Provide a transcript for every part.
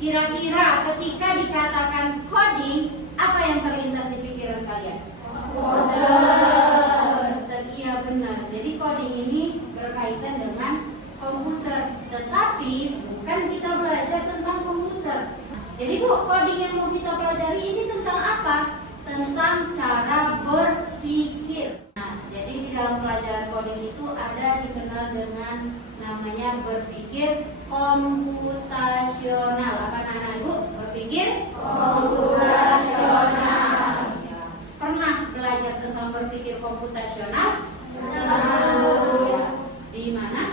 Kira-kira ketika dikatakan coding, apa yang terlintas di pikiran kalian? Kode. Iya benar. Jadi coding ini berkaitan dengan komputer. Tetapi bukan kita belajar tentang komputer. Jadi Bu, coding yang mau kita pelajari ini tentang apa? Tentang cara berpikir. Nah, jadi di dalam pelajaran coding itu ada dikenal dengan namanya berpikir komputasional. Apa anak-anak Ibu? Berpikir komputasional. Ya. Pernah belajar tentang berpikir komputasional? Ya. Di mana?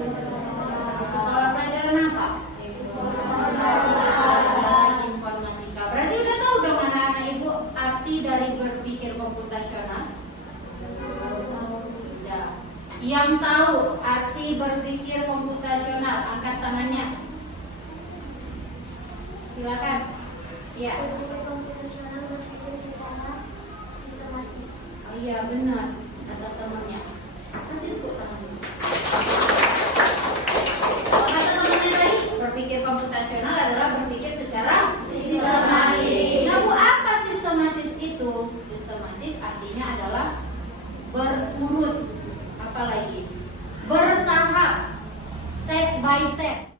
Di sekolah pelajaran apa? Informatika. Berarti udah tahu dong anak-anak Ibu arti dari berpikir komputasional? Sudah. Yang tahu arti berpikir komputasional, angkat tangannya. Silakan. Ya. Berpikir komputasional berpikir secara sistematis. Oh iya benar, kata temannya. Kasih tepuk tangannya. Kata temannya tadi, berpikir komputasional adalah berpikir secara sistematis. Nah, Bu, apa sistematis itu? Sistematis artinya adalah berurut. Apalagi bertahap, step by step.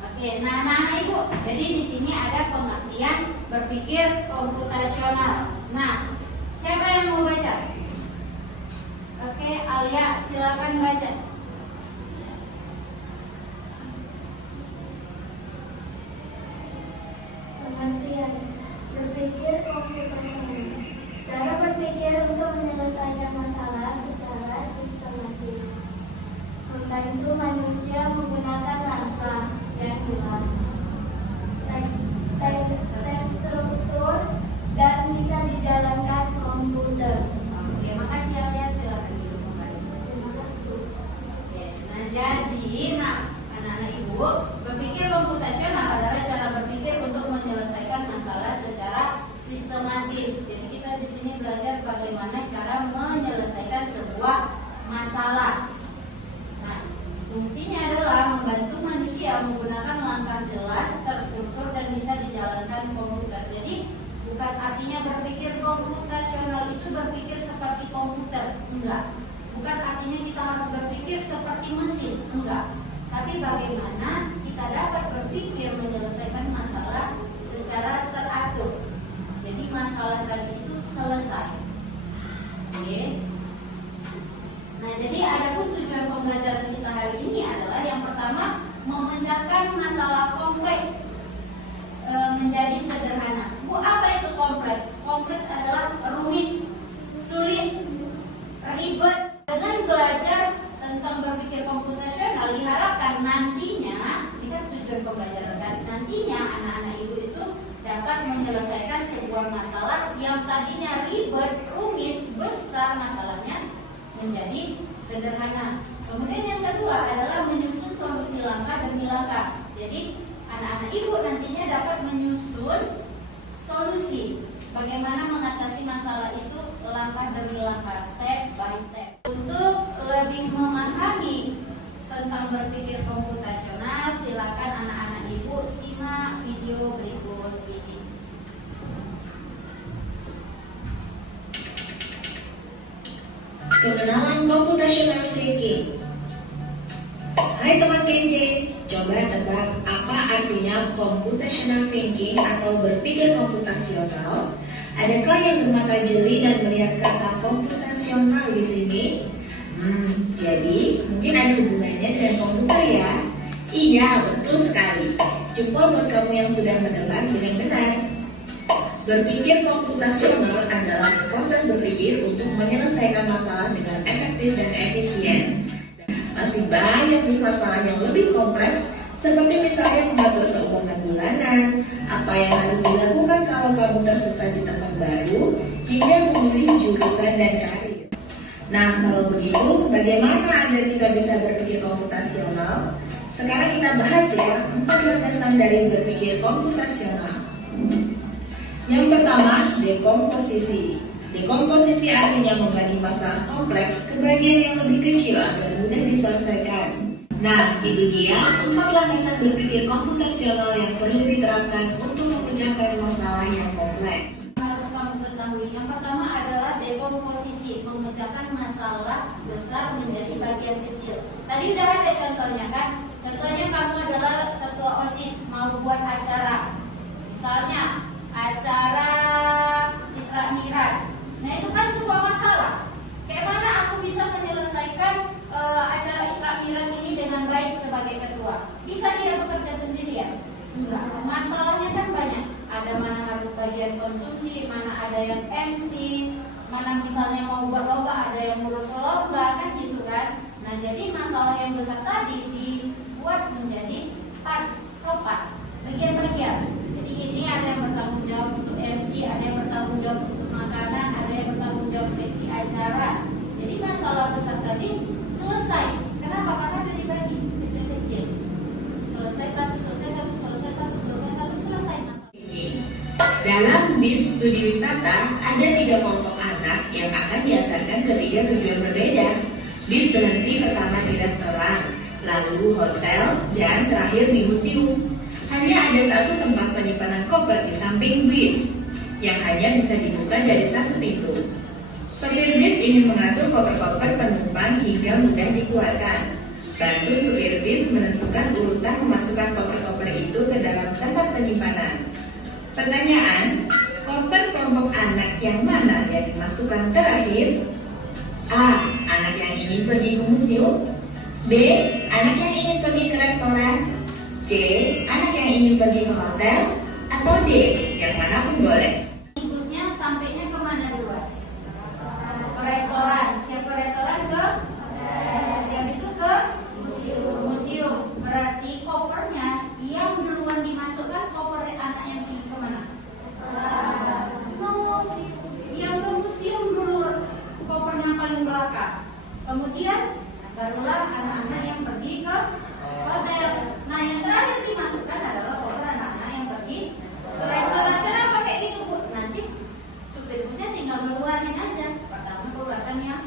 Oke, nah anak-anak Ibu, jadi di sini ada pengertian berpikir komputasional. Nah, siapa yang mau baca? Oke, Alia, silakan baca. Pengertian berpikir komputasional. Cara berpikir untuk menyelesaikan masalah secara sistematis. Membantu manusia menggunakan langkah yang jelas, terstruktur, dan bisa dijalankan komputer. Oke, makasih Alia, silakan duduk kembali. Terima kasih. Oke, nah jadi, anak-anak Ibu, berpikir komputasional adalah cara berpikir untuk menyelesaikan masalah secara sistematis. Jadi kita di sini belajar bagaimana cara menyelesaikan sebuah masalah. Nah, fungsinya adalah membantu manusia menggunakan langkah jelas, terstruktur, dan bisa dijalankan komputer. Jadi bukan artinya berpikir komputasional itu berpikir seperti komputer, enggak. Bukan artinya kita harus berpikir seperti mesin, enggak. Tapi bagaimana kita dapat berpikir menyelesaikan masalah secara teratur. Jadi masalah tadi itu selesai. Oke. Nah, jadi adapun tujuan pembelajaran kita hari ini adalah yang pertama memecahkan masalah kompleks menjadi sederhana. Bu, apa itu kompleks? Kompleks adalah rumit, sulit, ribet. Dengan belajar tentang berpikir komputasional diharapkan nantinya, ini kan tujuan pembelajaran kan, nantinya anak-anak Ibu itu dapat menyelesaikan sebuah masalah yang tadinya ribet, rumit, besar masalahnya menjadi sederhana. Kemudian yang kedua adalah menyusun solusi langkah demi langkah. Jadi anak-anak Ibu nantinya dapat menyusun solusi bagaimana mengatasi masalah itu langkah demi langkah, step by step. Untuk lebih memahami tentang berpikir komputasional, silakan anak-anak Ibu simak video berikut ini. Pengenalan computational thinking. Hai teman Kenje, coba tebak apa artinya computational thinking atau berpikir komputasional? Adakah yang bermata jeli dan melihat kata komputasional di sini? Jadi mungkin ada hubungannya dengan komputer ya? Iya, betul sekali. Jempol buat kamu yang sudah menebak dengan benar. Berpikir komputasional adalah proses berpikir untuk menyelesaikan masalah dengan efektif dan efisien. Masih banyak nih masalah yang lebih kompleks, seperti misalnya mengatur keuangan bulanan, apa yang harus dilakukan kalau kamu tersesat di tempat baru, hingga memilih jurusan dan karir. Nah, kalau begitu, bagaimana agar kita bisa berpikir komputasional? Sekarang kita bahas ya, 4 landasan dari berpikir komputasional. Yang pertama, dekomposisi. Dekomposisi artinya membagi masalah kompleks ke bagian yang lebih kecil agar mudah diselesaikan. Nah, itu dia 4 landasan berpikir komputasional yang perlu diterapkan untuk memecahkan masalah yang kompleks. Harus kamu ketahui, yang pertama adalah dekomposisi, memecahkan masalah besar menjadi bagian kecil. Tadi udah ada contohnya kan? Contohnya kamu adalah ketua OSIS mau buat acara, misalnya acara Isra Mi'raj. Nah itu kan sebuah masalah. Kayak mana aku bisa menyelesaikan acara Isra Mi'raj ini dengan baik sebagai ketua? Bisa dia bekerja sendirian? Enggak. Masalahnya kan banyak. Ada mana harus bagian konsumsi, mana ada yang MC, mana misalnya mau buat lomba, ada yang ngurus lomba, kan gitu kan. Nah jadi masalah yang besar tadi dibuat menjadi part, bagian-bagian. Jadi ini ada yang bertanggung jawab untuk MC, ada yang bertanggung jawab untuk makanan, ada yang bertanggung jawab seksi acara. Jadi masalah besar tadi selesai. Kenapa? Karena ada dibagi kecil-kecil. Selesai satu, selesai satu, selesai satu, selesai satu, selesai masalah. Dalam bis studi wisata, ada 3 kelompok anak yang akan diantarkan ke 3 tujuan berbeda. Bis berhenti pertama di restoran, lalu hotel, dan terakhir di museum. Hanya ada 1 tempat penyimpanan koper di samping bis, yang hanya bisa dibuka dari 1 pintu. Sopir bis ingin mengatur koper-koper penumpang hingga mudah dikeluarkan. Bantu supir bis menentukan urutan memasukkan koper-koper itu ke dalam tempat penyimpanan. Pertanyaan, koper kelompok anak yang mana yang dimasukkan terakhir? A. Anak yang ingin pergi ke museum. B. Anak yang ingin pergi ke restoran. C. Anak yang ingin pergi ke hotel. Atau D. Yang manapun boleh. Busnya sampainya kemana duluan? Ke restoran. Siap ke restoran ke? Siap itu ke? Museum. Berarti kopernya yang duluan dimasukkan koper anak yang pergi kemana? No, yang ke museum dulu kopernya paling belakang. Kemudian barulah anak-anak yang pergi ke hotel. Nah yang terakhir dimasukkan adalah koper anak-anak yang pergi ke restoran. Kenapa kayak gitu Bu? Nanti supir busnya tinggal ngeluarin aja. Pertama keluarkan yang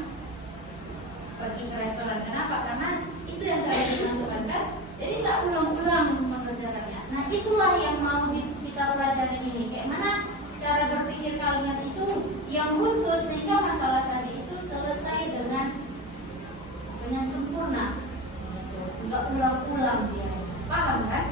pergi ke restoran. Kenapa? Karena itu yang terakhir dimasukkan kan. Jadi nggak ulang-ulang mengerjakannya. Nah itulah yang mau kita pelajari ini. Kayak mana cara berpikir kalian itu yang runtuh sehingga masalah tadi itu selesai dengan sempurna. Gitu. Nggak ulang-ulang dia. Paham kan?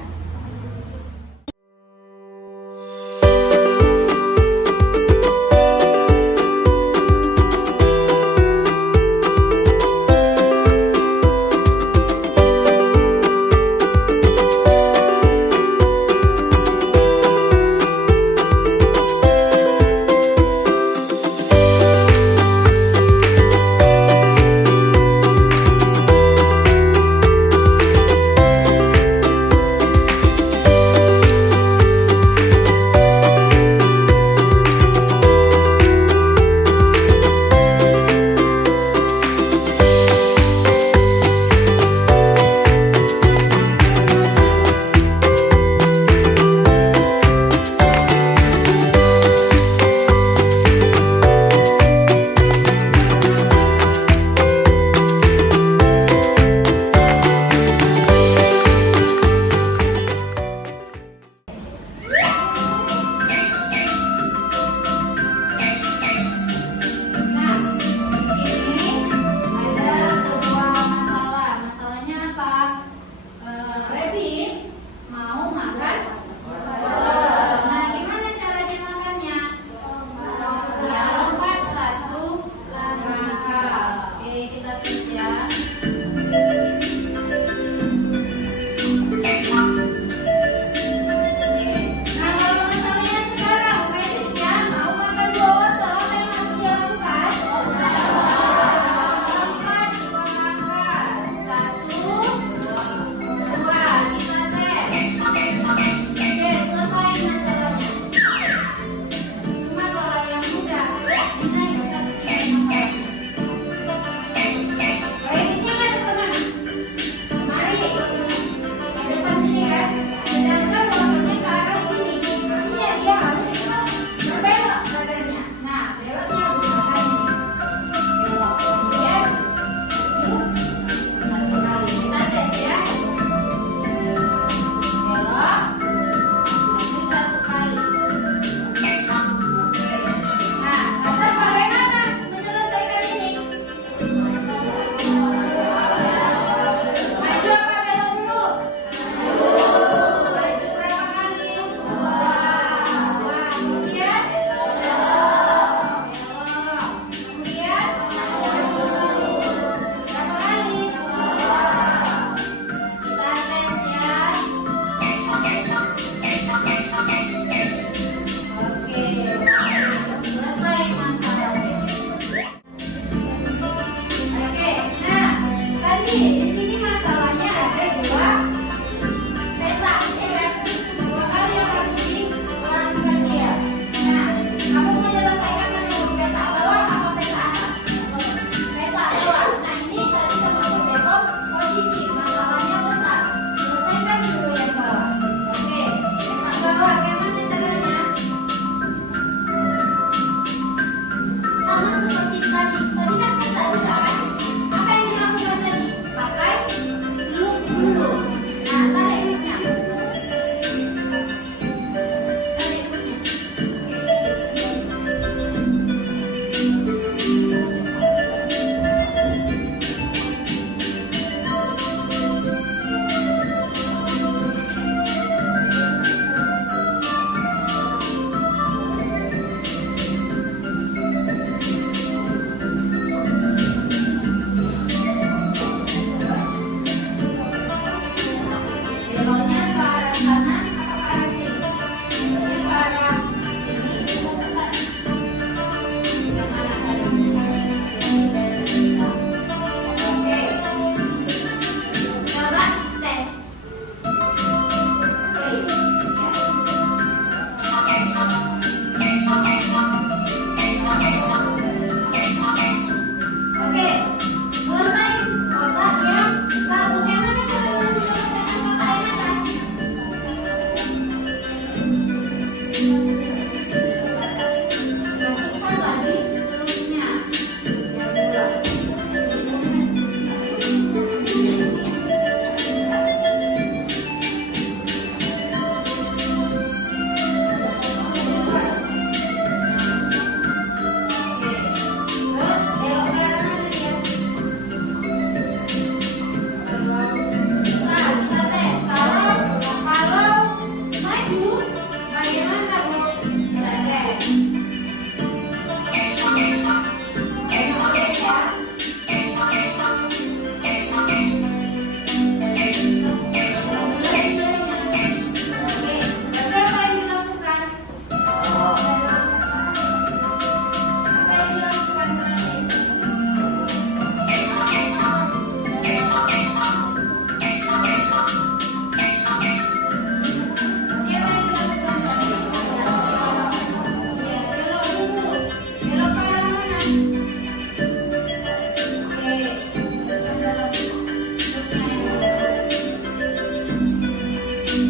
Harus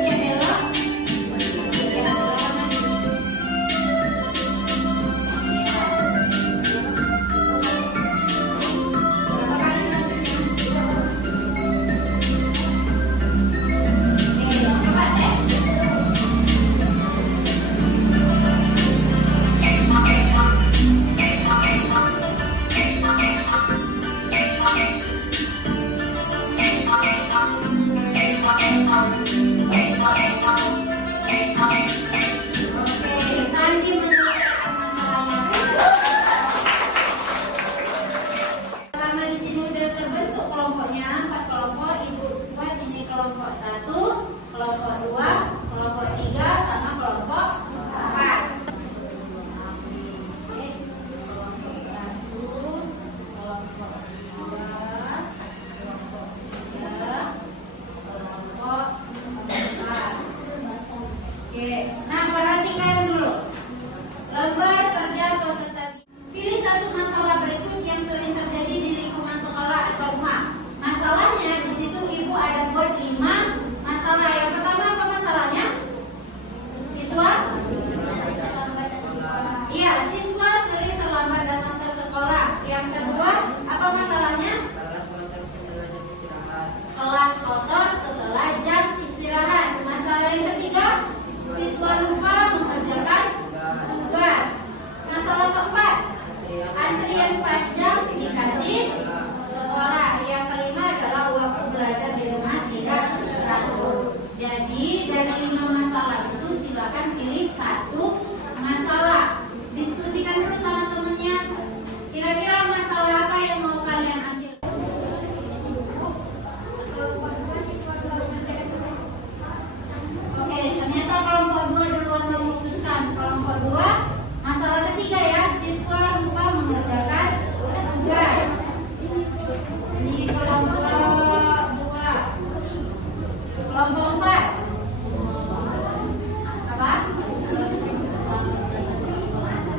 ya belok. Ya, silakan maju. Berapa kali majunya? Coba deh. Oke, Sandi menyelesaikan masalahnya. Karena di sini udah terbentuk kelompoknya, 4 kelompok, Ibu buat ini kelompok 1, kelompok 2, kelompok 3, sama kelompok 4. Oke, kelompok 1, kelompok 2, kelompok 3, kelompok 4. Oke, nah perhatikan dulu. Lembar kerja peserta. Pilih satu masalah berikut yang sering terjadi di lingkungan sekolah atau rumah. Masalahnya di situ Ibu ada buat 5 masalah. Yang pertama apa masalahnya? Siswa? Iya, siswa sering terlambat datang ke sekolah. Yang kedua, apa masalahnya? Kelas kotor setelah jam istirahat. Masalah yang ketiga, siswa lupa mengerjakan tugas. Masalah keempat, antrian panjang di kantin sekolah. Yang kelima adalah waktu belajar di rumah tidak teratur. Jadi dari 5 masalah itu silakan pilih 1 masalah. Diskusikan dulu sama temennya. Kira-kira masalah apa yang mau kalian ambil? Oke, ternyata kelompok 2 duluan memutuskan. Kelompok 2, masalah ketiga ya, siswa lupa mengerjakan tugas. Ini kelompok 2. Kelompok 4. Apa?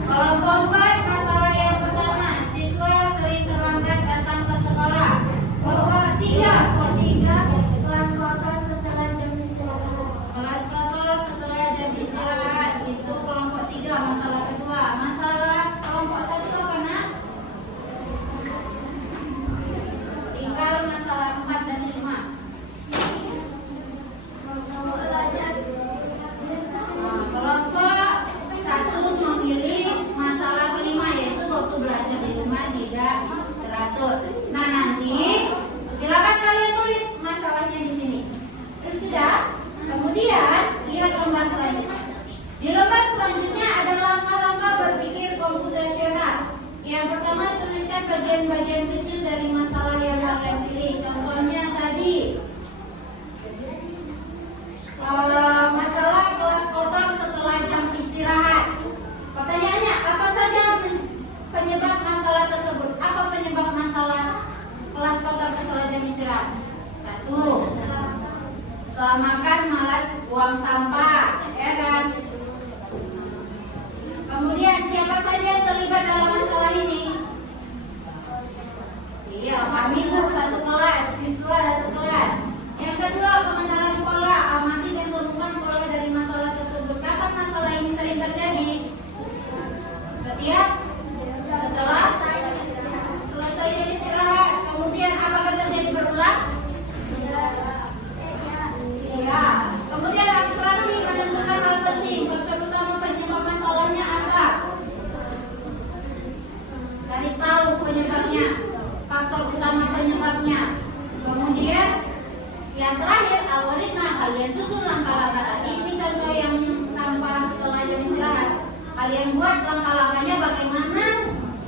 Kelompok 4, masalah yang pertama, siswa sering terlambat datang ke sekolah. Kelompok 3. Kelas kotor setelah jam istirahat. Kelas kotor setelah jam istirahat. Itu kelompok 3, masalah kedua. Masalah kelompok 1 apa nak? Tinggal masalah 4 dan 5. Kelompok 1 memilih masalah kelima, yaitu waktu belajar di rumah tidak teratur. Nah, nanti silakan kalian tulis masalahnya di sini. Itu sudah. Kemudian lihat lembar selanjutnya. Di lembar selanjutnya ada langkah-langkah berpikir komputasional. Yang pertama, tuliskan bagian-bagian kecil dari masalah yang kalian pilih. Contohnya tadi masalah kelas kotor setelah jam istirahat. Pertanyaannya, apa saja penyebab masalah tersebut? Apa penyebab masalah kelas kotor setelah jam istirahat? 1, setelah makan malas buang sampah, ya kan? Kemudian siapa saja yang terlibat dalam masalah ini? Iya, kami bu 1 kelas, siswa 1 kelas. Yang kedua, pengenalan pola. Amati dan temukan pola dari masalah tersebut. Kapan masalah ini sering terjadi? Setiap setelah selesai jam istirahat. Kemudian apakah terjadi berulang? Iya. Kemudian abstraksi menentukan hal penting. Faktor utama penyebab masalahnya apa? Cari tahu penyebabnya. Faktor utama penyebabnya. Kemudian yang terakhir, algoritma. Kalian susun langkah-langkah tadi. Ini contoh yang sampah setelah jam istirahat. Kalian buat langkah-langkahnya bagaimana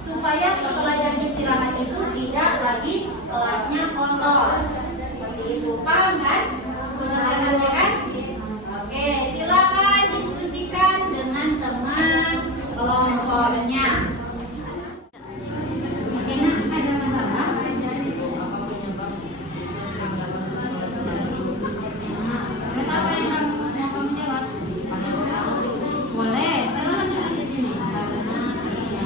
supaya setelah jam istirahat itu tidak lagi kelasnya kotor. Seperti itu, paham kan? Pengertiannya kan? Oke, silakan diskusikan dengan teman kelompoknya. Oke, nak, ada masalah? Terus apa yang mau kamu jawab? Boleh, silahkan ada di sini. Karena contohnya.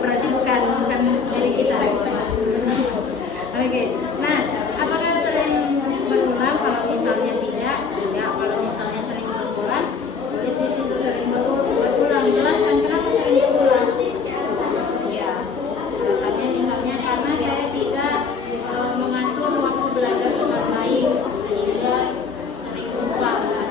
berarti bukan diri kita. Oke. Nah, apakah sering berulang? Kalau misalnya tidak. Kalau misalnya sering berulang, tulis di situ sering berulang. Jelaskan kenapa sering berulang. Ya, alasannya misalnya karena saya tidak mengatur waktu belajar dengan baik, sehingga sering lupa belajar.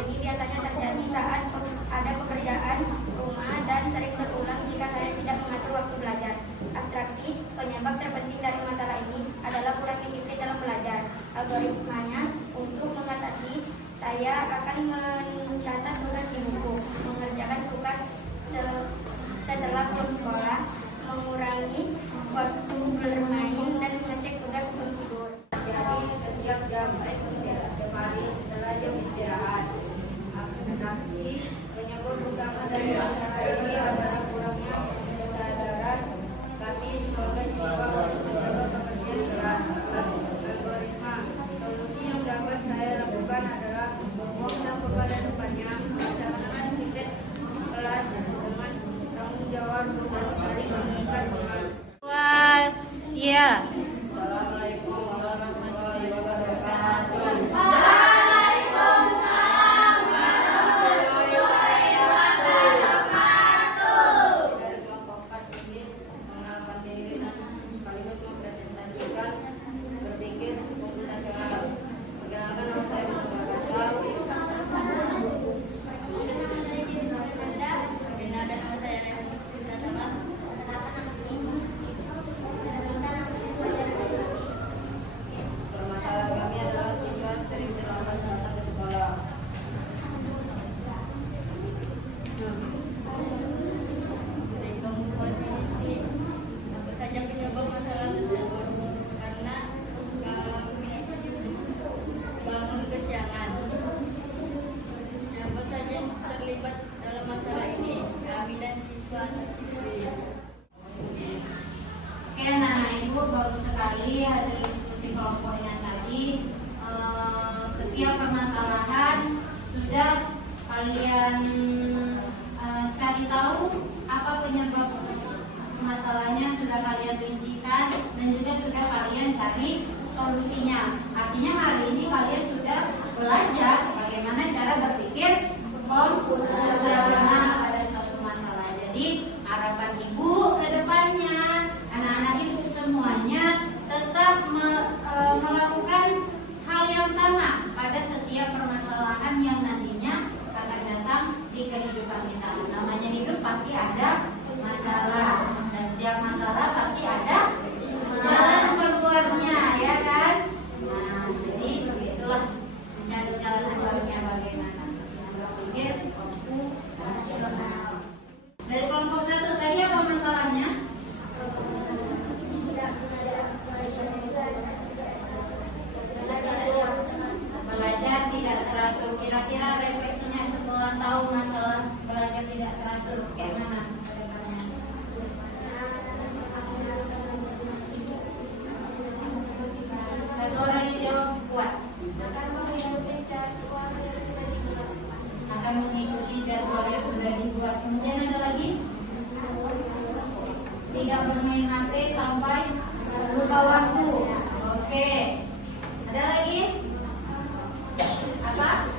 ini biasanya terjadi saat ada pekerjaan rumah dan sering berulang jika saya tidak mengatur waktu belajar. Abstraksi, penyebab terpenting dari masalah ini adalah kurang disiplin dalam belajar. Algoritmanya, untuk mengatasi, saya akan mencatat tugas di buku, mengerjakan tugas setelah pulang sekolah, mengurangi waktu bermain, dan mengecek tugas sebelum tidur. Jadi setiap jam, setiap hari setelah jam istirahat. Aksi penyebab utama dari masalah ini adalah kurangnya kesadaran kami sebagai siswa untuk menjaga kebersihan kelas. Algoritma, solusi yang dapat saya lakukan adalah membuang kepada depannya, melaksanakan piket kelas dengan tanggung jawab dan saling mengikat dengan. Wah, iya. Assalamualaikum warahmatullahi wabarakatuh. Dari kelompok 4 ini mengenalkan diri dan sekaligus mempresentasikan berpikir komputasional. Perkenalkan, nama saya Muhammad Faisal. Permasalahan kami adalah siswa sering terlambat datang ke sekolah. Dari komposisi apa saja penyebab masalah tersebut? Karena kami bangun kesiangan. Siapa saja yang terlibat dalam masalah ini? Kami dan siswa dan siswi. Oke, anak-anak ibu, bagus sekali hasil diskusi kelompoknya tadi. Setiap permasalahan sudah kalian cari tahu apa penyebab masalahnya, sudah kalian rincikan dan juga sudah kalian cari solusinya. Artinya hari ini kalian sudah belajar bagaimana cara berpikir komputasional pada suatu masalah. Jadi harapan ibu ke depannya, anak-anak ibu semuanya tetap melakukan hal yang sama pada setiap permasalahan yang nantinya akan datang di kehidupan kita. Namanya hidup pasti ada masalah, dan setiap masalah pasti ada jalan keluarnya, ya kan? Nah, jadi itulah mencari jalan keluarnya bagaimana. Yang berpikir komputasional. Dari kelompok 1 tadi apa masalahnya? Belajar tidak teratur. Kira-kira refleksinya setelah tahu masalah belajar tidak teratur kayak mana? Satu orang yang jawab kuat. Akan mengikuti jadwal yang sudah dibuat. Kemudian ada lagi? Tidak bermain HP sampai lupa waktu. Oke. Ada lagi? Apa?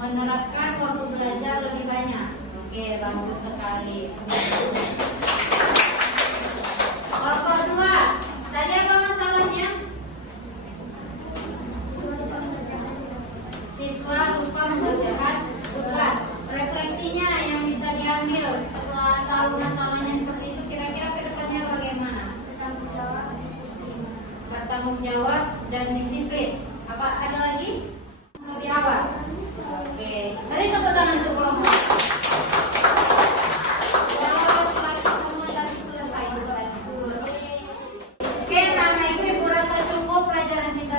Menerapkan waktu belajar lebih banyak. Oke, bagus sekali. Kelompok 2. Tadi apa masalahnya? Siswa lupa mengerjakan tugas. Refleksinya yang bisa diambil setelah tahu masalahnya seperti itu, kira-kira ke depannya bagaimana? Bertanggung jawab dan disiplin. Apa ada lagi? Lebih awal. Oke, mari tepuk tangan untuk kelompok. Semua tadi selesai Oke, anak ibu rasa cukup pelajaran kita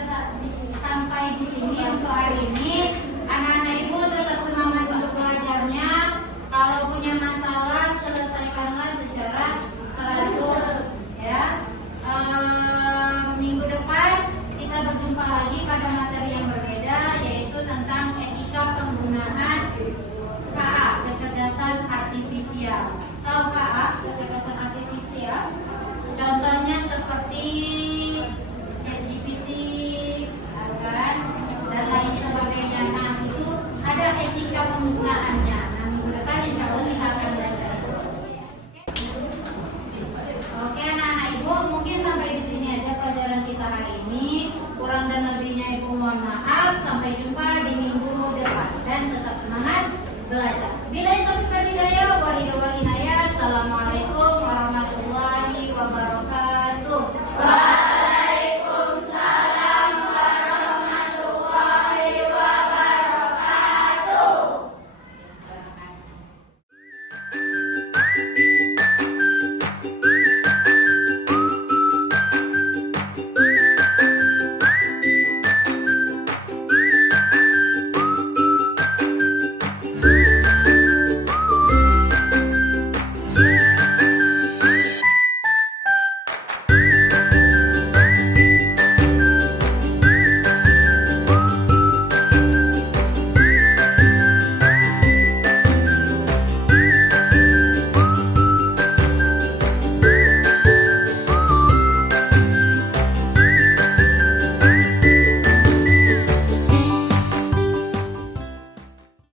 sampai di sini untuk hari ini. Anak-anak ibu tetap semangat untuk belajarnya. Kalau punya masalah, selesaikanlah secara teratur, ya. Minggu depan kita berjumpa lagi pada materi yang berbeda, yaitu tentang etika penggunaan KA, kecerdasan artifisial. Tahu KA, kecerdasan artifisial? Contohnya seperti